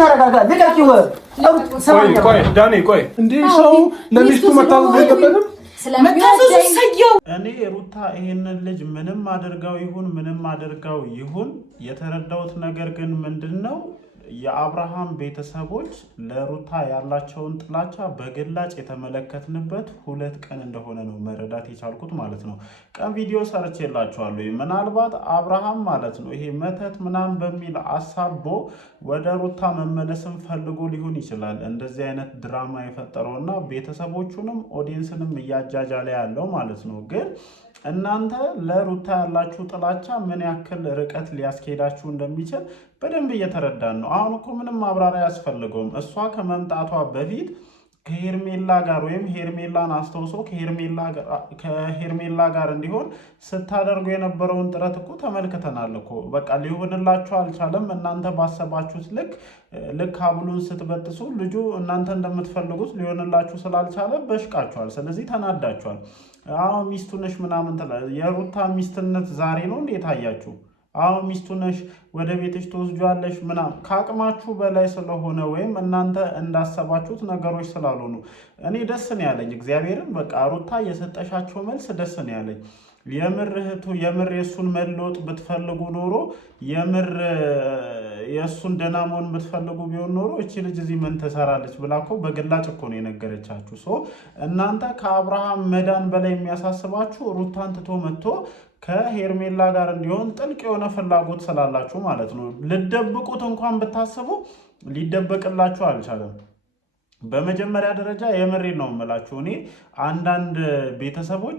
ተረጋጋ ልቀቂው ቆይ ዳኒ ቆይ እንዴ ሰው ለሚስቱ መታዘዝ የለበትም መታዘዝ ሰየው እኔ ሩታ ይሄንን ልጅ ምንም አድርጋው ይሁን የተረዳሁት ነገር ግን ምንድነው የአብርሃም ቤተሰቦች ለሩታ ያላቸውን ጥላቻ በግላጭ የተመለከትንበት 2 ቀን እንደሆነ ነው መረዳት የቻልኩት ማለት ነው። ቀን ቪዲዮ ሰርቼላችኋለሁ። ምናልባት አብርሃም ማለት ነው ይሄ መተት ምናምን በሚል አሳቦ ወደ ሩታ መመለስን ፈልጎ ሊሆን ይችላል እንደዚህ አይነት ድራማ የፈጠረውና ቤተሰቦቹንም ኦዲየንስንም እያጃጃለ ያለው ማለት ነው። ግን እናንተ ለሩታ ያላችሁ ጥላቻ ምን ያክል ርቀት ሊያስኬዳችሁ እንደሚችል በደንብ እየተረዳን ነው። አሁን እኮ ምንም ማብራሪያ ያስፈልገውም። እሷ ከመምጣቷ በፊት ከሄርሜላ ጋር ወይም ሄርሜላን አስተውሶ ከሄርሜላ ጋር እንዲሆን ስታደርጉ የነበረውን ጥረት እኮ ተመልክተናል እኮ። በቃ ሊሆንላችሁ አልቻለም። እናንተ ባሰባችሁት ልክ ሀብሉን ስትበጥሱ ልጁ እናንተ እንደምትፈልጉት ሊሆንላችሁ ስላልቻለ በሽቃችኋል። ስለዚህ ተናዳችኋል። አሁን ሚስቱ ነሽ ምናምን ትላለች። የሩታ ሚስትነት ዛሬ ነው እንዴ ታያችሁ? አሁን ሚስቱ ነሽ ወደ ቤትሽ ተወስጇለሽ ምናምን ከአቅማችሁ በላይ ስለሆነ ወይም እናንተ እንዳሰባችሁት ነገሮች ስላልሆኑ እኔ ደስ ነው ያለኝ። እግዚአብሔርን በቃ ሩታ የሰጠሻቸው መልስ ደስ ነው ያለኝ። የምር የሱን መለወጥ ብትፈልጉ ኖሮ የምር የሱን ደህና መሆን ብትፈልጉ ቢሆን ኖሮ እቺ ልጅ እዚህ ምን ትሰራለች ብላ እኮ በግላጭ እኮ ነው የነገረቻችሁ። እናንተ ከአብርሃም መዳን በላይ የሚያሳስባችሁ ሩታን ትቶ መጥቶ ከሄርሜላ ጋር እንዲሆን ጥልቅ የሆነ ፍላጎት ስላላችሁ ማለት ነው። ልደብቁት እንኳን ብታስቡ ሊደበቅላችሁ አልቻለም። በመጀመሪያ ደረጃ የምሬን ነው የምላችሁ። እኔ አንዳንድ ቤተሰቦች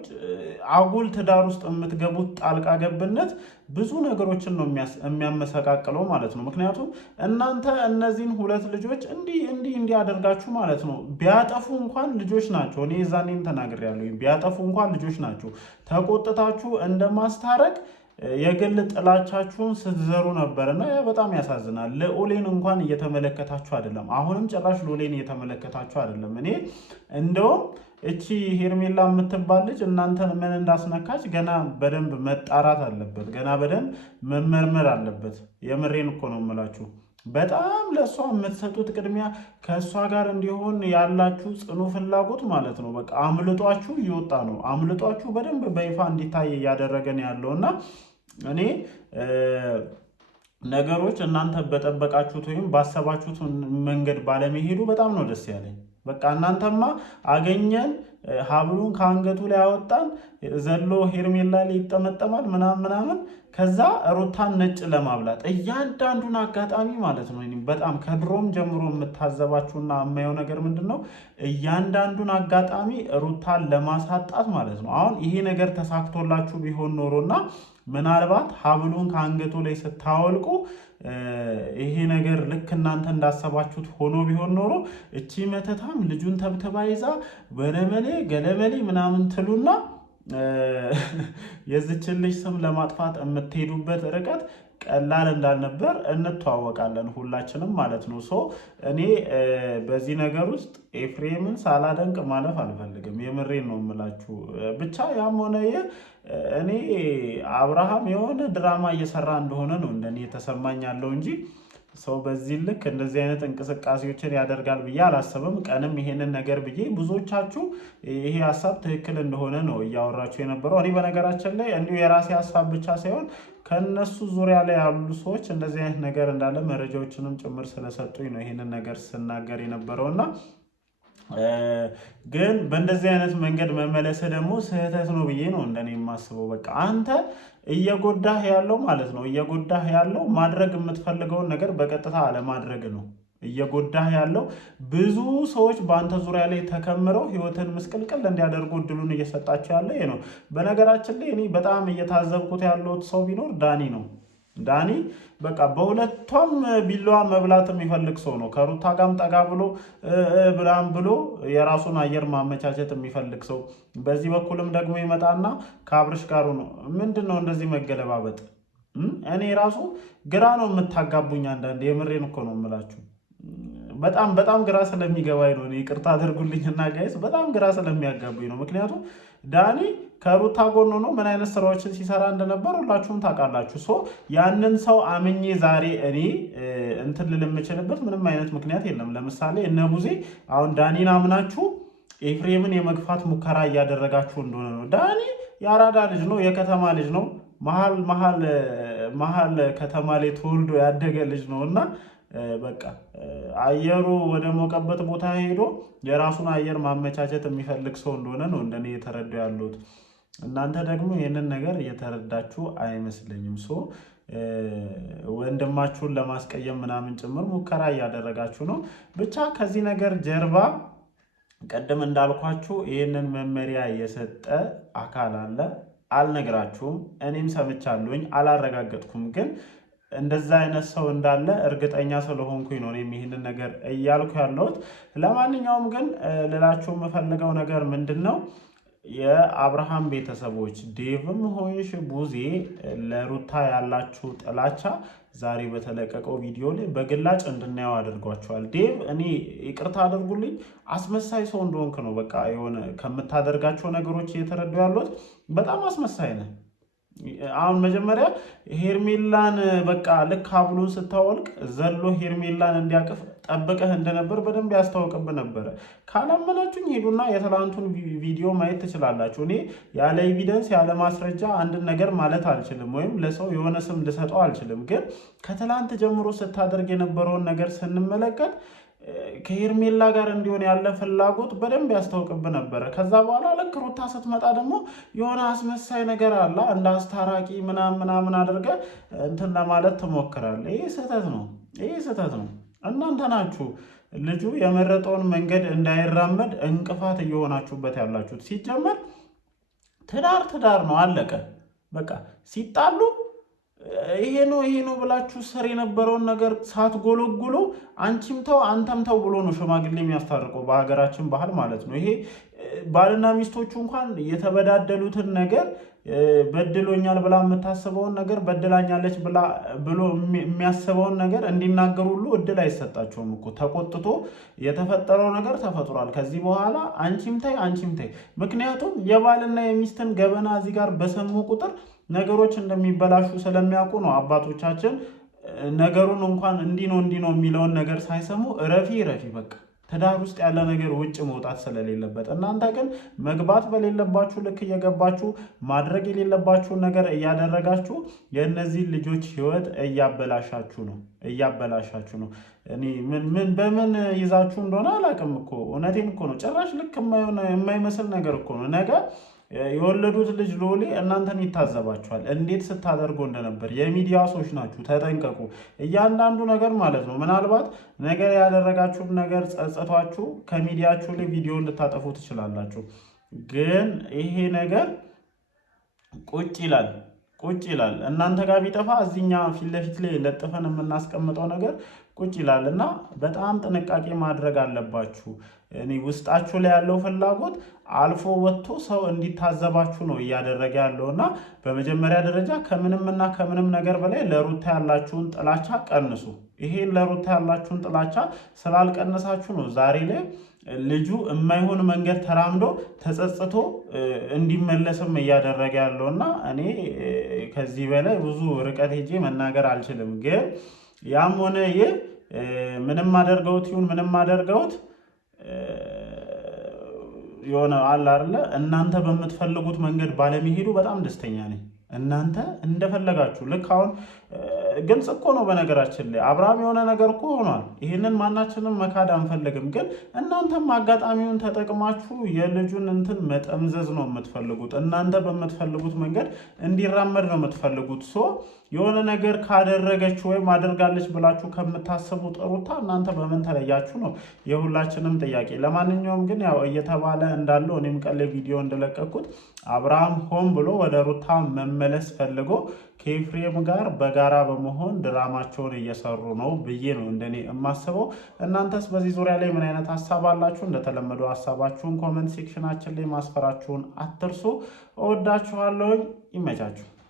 አጉል ትዳር ውስጥ የምትገቡት ጣልቃ ገብነት ብዙ ነገሮችን ነው የሚያመሰቃቅለው ማለት ነው። ምክንያቱም እናንተ እነዚህን 2 ልጆች እንዲህ አደርጋችሁ ማለት ነው ቢያጠፉ እንኳን ልጆች ናቸው። እኔ ዛኔም ተናግሬያለሁ። ቢያጠፉ እንኳን ልጆች ናቸው። ተቆጥታችሁ እንደማስታረቅ የግል ጥላቻችሁን ስትዘሩ ነበርና ያ በጣም ያሳዝናል። ልዑሌን እንኳን እየተመለከታችሁ አይደለም። አሁንም ጭራሽ ልዑሌን እየተመለከታችሁ አይደለም። እኔ እንደውም እቺ ሄርሜላ የምትባል ልጅ እናንተን ምን እንዳስነካች ገና በደንብ መጣራት አለበት። ገና በደንብ መመርመር አለበት። የምሬን እኮ ነው የምላችሁ። በጣም ለእሷ የምትሰጡት ቅድሚያ ከእሷ ጋር እንዲሆን ያላችሁ ጽኑ ፍላጎት ማለት ነው። በቃ አምልጧችሁ እየወጣ ነው። አምልጧችሁ በደንብ በይፋ እንዲታይ እያደረገን ያለውና እኔ ነገሮች እናንተ በጠበቃችሁት ወይም ባሰባችሁት መንገድ ባለመሄዱ በጣም ነው ደስ ያለኝ። በቃ እናንተማ አገኘን ሀብሉን ከአንገቱ ላይ ያወጣን ዘሎ ሄርሜላ ላይ ይጠመጠማል ምናምን ከዛ ሩታን ነጭ ለማብላት እያንዳንዱን አጋጣሚ ማለት ነው። በጣም ከድሮም ጀምሮ የምታዘባችሁና የማየው ነገር ምንድነው እያንዳንዱን አጋጣሚ ሩታን ለማሳጣት ማለት ነው። አሁን ይሄ ነገር ተሳክቶላችሁ ቢሆን ኖሮና ምናልባት ሀብሉን ከአንገቱ ላይ ስታወልቁ ይሄ ነገር ልክ እናንተ እንዳሰባችሁት ሆኖ ቢሆን ኖሮ እቺ መተታም ልጁን ተብተባ ይዛ በለመሌ ገለመሌ ምናምን ትሉና የዚችን ልጅ ስም ለማጥፋት የምትሄዱበት ርቀት ቀላል እንዳልነበር እንተዋወቃለን ሁላችንም ማለት ነው። እኔ በዚህ ነገር ውስጥ ኤፍሬምን ሳላደንቅ ማለፍ አልፈልግም። የምሬን ነው የምላችሁ። ብቻ ያም ሆነ እኔ አብርሃም የሆነ ድራማ እየሰራ እንደሆነ ነው እንደኔ የተሰማኝ ያለው እንጂ ሰው በዚህ ልክ እንደዚህ አይነት እንቅስቃሴዎችን ያደርጋል ብዬ አላሰብም። ቀንም ይሄንን ነገር ብዬ ብዙዎቻችሁ ይሄ ሐሳብ ትክክል እንደሆነ ነው እያወራችሁ የነበረው። እኔ በነገራችን ላይ እንዲሁ የራሴ ሐሳብ ብቻ ሳይሆን ከነሱ ዙሪያ ላይ ያሉ ሰዎች እንደዚህ አይነት ነገር እንዳለ መረጃዎችንም ጭምር ስለሰጡኝ ነው ይሄንን ነገር ስናገር የነበረውና ግን በእንደዚህ አይነት መንገድ መመለስ ደግሞ ስህተት ነው ብዬ ነው እንደኔ የማስበው። በቃ አንተ እየጎዳህ ያለው ማለት ነው እየጎዳህ ያለው ማድረግ የምትፈልገውን ነገር በቀጥታ አለማድረግ ነው እየጎዳህ ያለው። ብዙ ሰዎች በአንተ ዙሪያ ላይ ተከምረው ህይወትን ምስቅልቅል እንዲያደርጉ እድሉን እየሰጣቸው ያለ ይሄ ነው። በነገራችን ላይ እኔ በጣም እየታዘብኩት ያለሁት ሰው ቢኖር ዳኒ ነው። ዳኒ በቃ በሁለቱም ቢላዋ መብላት የሚፈልግ ሰው ነው። ከሩታ ጋርም ጠጋ ብሎ የራሱን አየር ማመቻቸት የሚፈልግ ሰው፣ በዚህ በኩልም ደግሞ ይመጣና ከአብርሽ ጋር ነው። ምንድነው እንደዚህ መገለባበጥ? እኔ ራሱ ግራ ነው የምታጋቡኝ አንዳንዴ። የምሬን እኮ ነው የምላችሁ። በጣም ግራ ስለሚገባኝ ነው። ይቅርታ አድርጉልኝና ጋይስ፣ በጣም ግራ ስለሚያጋቡኝ ነው። ምክንያቱም ዳኒ ከሩታ ጎን ሆኖ ምን አይነት ስራዎችን ሲሰራ እንደነበር ሁላችሁም ታውቃላችሁ። ሶ ያንን ሰው አምኜ ዛሬ እኔ እንትን ልል የምችልበት ምንም አይነት ምክንያት የለም። ለምሳሌ እነ ቡዜ አሁን ዳኒን አምናችሁ ኤፍሬምን የመግፋት ሙከራ እያደረጋችሁ እንደሆነ ነው። ዳኒ የአራዳ ልጅ ነው፣ የከተማ ልጅ ነው፣ መሀል ከተማ ላይ ተወልዶ ያደገ ልጅ ነው እና በቃ አየሩ ወደ ሞቀበት ቦታ ሄዶ የራሱን አየር ማመቻቸት የሚፈልግ ሰው እንደሆነ ነው እንደኔ የተረዳው ያለሁት። እናንተ ደግሞ ይህንን ነገር እየተረዳችሁ አይመስለኝም። ሶ ወንድማችሁን ለማስቀየም ምናምን ጭምር ሙከራ እያደረጋችሁ ነው። ብቻ ከዚህ ነገር ጀርባ ቀደም እንዳልኳችሁ ይህንን መመሪያ የሰጠ አካል አለ። አልነግራችሁም፣ እኔም ሰምቻለሁኝ፣ አላረጋገጥኩም። ግን እንደዛ አይነት ሰው እንዳለ እርግጠኛ ስለሆንኩኝ ነው እኔም ይህንን ነገር እያልኩ ያለሁት። ለማንኛውም ግን ልላችሁ የምፈልገው ነገር ምንድን ነው፣ የአብርሃም ቤተሰቦች ዴቭም ሆይሽ ቡዜ ለሩታ ያላችሁ ጥላቻ ዛሬ በተለቀቀው ቪዲዮ ላይ በግላጭ እንድናየው አድርጓቸዋል። ዴቭ እኔ ይቅርታ አድርጉልኝ አስመሳይ ሰው እንደሆንክ ነው በቃ የሆነ ከምታደርጋቸው ነገሮች እየተረዱ ያሉት በጣም አስመሳይ ነህ። አሁን መጀመሪያ ሄርሜላን በቃ ልክ ሀብሉን ስታወልቅ ዘሎ ሄርሜላን እንዲያቅፍ ጠብቀህ እንደነበር በደንብ ያስታውቅብህ ነበረ። ካላመናችሁኝ ሄዱና የትላንቱን ቪዲዮ ማየት ትችላላችሁ። እኔ ያለ ኤቪደንስ ያለ ማስረጃ አንድን ነገር ማለት አልችልም፣ ወይም ለሰው የሆነ ስም ልሰጠው አልችልም። ግን ከትላንት ጀምሮ ስታደርግ የነበረውን ነገር ስንመለከት ከሄርሜላ ጋር እንዲሆን ያለ ፍላጎት በደንብ ያስታውቅብህ ነበረ። ከዛ በኋላ ልክ ሩታ ስትመጣ ደግሞ የሆነ አስመሳይ ነገር አለ እንደ አስታራቂ ምናምን አድርገህ እንትን ለማለት ትሞክራለህ። ይህ ስህተት ነው፣ ይህ ስህተት ነው። እናንተ ናችሁ ልጁ የመረጠውን መንገድ እንዳይራመድ እንቅፋት እየሆናችሁበት ያላችሁት። ሲጀመር ትዳር ነው፣ አለቀ በቃ። ሲጣሉ ይሄ ነው ብላችሁ ስር የነበረውን ነገር ሳትጎለጉሉ አንቺም ተው አንተም ተው ብሎ ነው ሽማግሌ የሚያስታርቀው በሀገራችን ባህል ማለት ነው። ይሄ ባልና ሚስቶቹ እንኳን የተበዳደሉትን ነገር በድሎኛል ብላ የምታስበውን ነገር በድላኛለች ብሎ የሚያስበውን ነገር እንዲናገሩ ሁሉ እድል አይሰጣቸውም እኮ። ተቆጥቶ የተፈጠረው ነገር ተፈጥሯል። ከዚህ በኋላ አንቺም ተይ። ምክንያቱም የባልና የሚስትን ገበና እዚህ ጋር በሰሙ ቁጥር ነገሮች እንደሚበላሹ ስለሚያውቁ ነው አባቶቻችን ነገሩን እንኳን እንዲህ ነው የሚለውን ነገር ሳይሰሙ ረፊ በቃ ትዳር ውስጥ ያለ ነገር ውጭ መውጣት ስለሌለበት፣ እናንተ ግን መግባት በሌለባችሁ ልክ እየገባችሁ ማድረግ የሌለባችሁን ነገር እያደረጋችሁ የእነዚህ ልጆች ህይወት እያበላሻችሁ ነው። እኔ በምን ይዛችሁ እንደሆነ አላውቅም እኮ። እውነቴን እኮ ነው። ጭራሽ ልክ የማይመስል ነገር እኮ ነው። ነገ የወለዱት ልጅ ሎሌ እናንተን ይታዘባችኋል፣ እንዴት ስታደርጉ እንደነበር። የሚዲያ ሰዎች ናችሁ፣ ተጠንቀቁ። እያንዳንዱ ነገር ማለት ነው። ምናልባት ነገር ያደረጋችሁን ነገር ጸጽቷችሁ ከሚዲያችሁ ላይ ቪዲዮ ልታጠፉ ትችላላችሁ። ግን ይሄ ነገር ቁጭ ይላል። እናንተ ጋር ቢጠፋ እዚኛ ፊት ለፊት ላይ ለጥፈን የምናስቀምጠው ነገር ቁጭ ይላል እና በጣም ጥንቃቄ ማድረግ አለባችሁ። እኔ ውስጣችሁ ላይ ያለው ፍላጎት አልፎ ወጥቶ ሰው እንዲታዘባችሁ ነው እያደረገ ያለውና በመጀመሪያ ደረጃ ከምንም ነገር በላይ ለሩታ ያላችሁን ጥላቻ ቀንሱ። ይሄን ለሩታ ያላችሁን ጥላቻ ስላልቀነሳችሁ ነው ዛሬ ላይ ልጁ የማይሆን መንገድ ተራምዶ ተጸጽቶ እንዲመለስም እያደረገ ያለውና እኔ ከዚህ በላይ ብዙ ርቀት ሄጄ መናገር አልችልም። ግን ያም ሆነ ይህ ምንም አደርገውት የሆነ አለ አይደለ እናንተ በምትፈልጉት መንገድ ባለመሄዱ በጣም ደስተኛ ነኝ። እናንተ እንደፈለጋችሁ ልክ አሁን ግልጽ እኮ ነው። በነገራችን ላይ አብርሃም የሆነ ነገር እኮ ሆኗል። ይህንን ማናችንም መካድ አንፈልግም። ግን እናንተም አጋጣሚውን ተጠቅማችሁ የልጁን እንትን መጠምዘዝ ነው የምትፈልጉት። እናንተ በምትፈልጉት መንገድ እንዲራመድ ነው የምትፈልጉት። የሆነ ነገር ካደረገች ወይም አድርጋለች ብላችሁ ከምታስቡ ሩታ እናንተ በምን ተለያችሁ ነው የሁላችንም ጥያቄ። ለማንኛውም ግን ያው እየተባለ እንዳለው እኔም ቀን ላይ ቪዲዮ እንደለቀኩት አብርሃም ሆን ብሎ ወደ ሩታ መመለስ ፈልጎ ከኤፍሬም ጋር በጋራ በመሆን ድራማቸውን እየሰሩ ነው ብዬ ነው እንደኔ የማስበው። እናንተስ በዚህ ዙሪያ ላይ ምን አይነት ሀሳብ አላችሁ? እንደተለመደው ሀሳባችሁን ኮመንት ሴክሽናችን ላይ ማስፈራችሁን አትርሱ። እወዳችኋለሁኝ። ይመቻችሁ።